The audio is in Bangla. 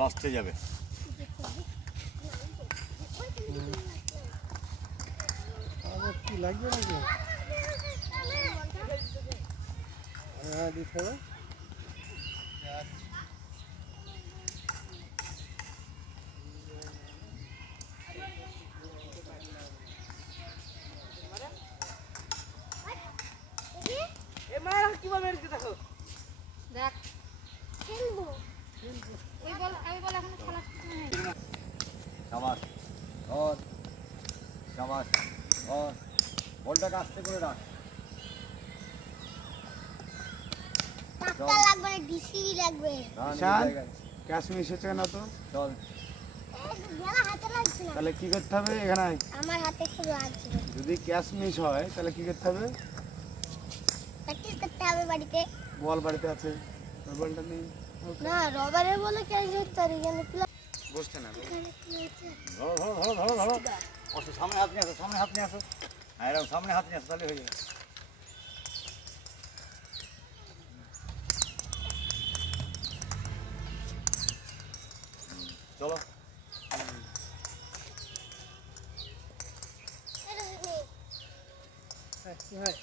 লাস্টে যাবে। কি লাগবে নাকি? হ্যাঁ দিতে হবে দেখ। খেলব। ওই সাবাস ধর। সাবাস ধর। বলটাকে আস্তে করে রাখ। তাহলে কি করতে হবে এখানে? আমার হাতে লাগছে। যদি ক্যাশ মিস হয় তাহলে কি করতে হবে? প্র্যাকটিস করতে হবে বাড়িতে। বল বাড়িতে আছে। বলটা নেই। না রবারের বলে ক্যাচ ধরতে পারি কেন বসছে না ধরো ধরো ধরো ধরো ধরো। অবশ্য সামনে হাত নিয়ে আসো সামনে হাত নিয়ে আসো। হ্যাঁ এরকম সামনে হাত নিয়ে আসো তাহলে হয়ে যাবে। চলো। কি হয়?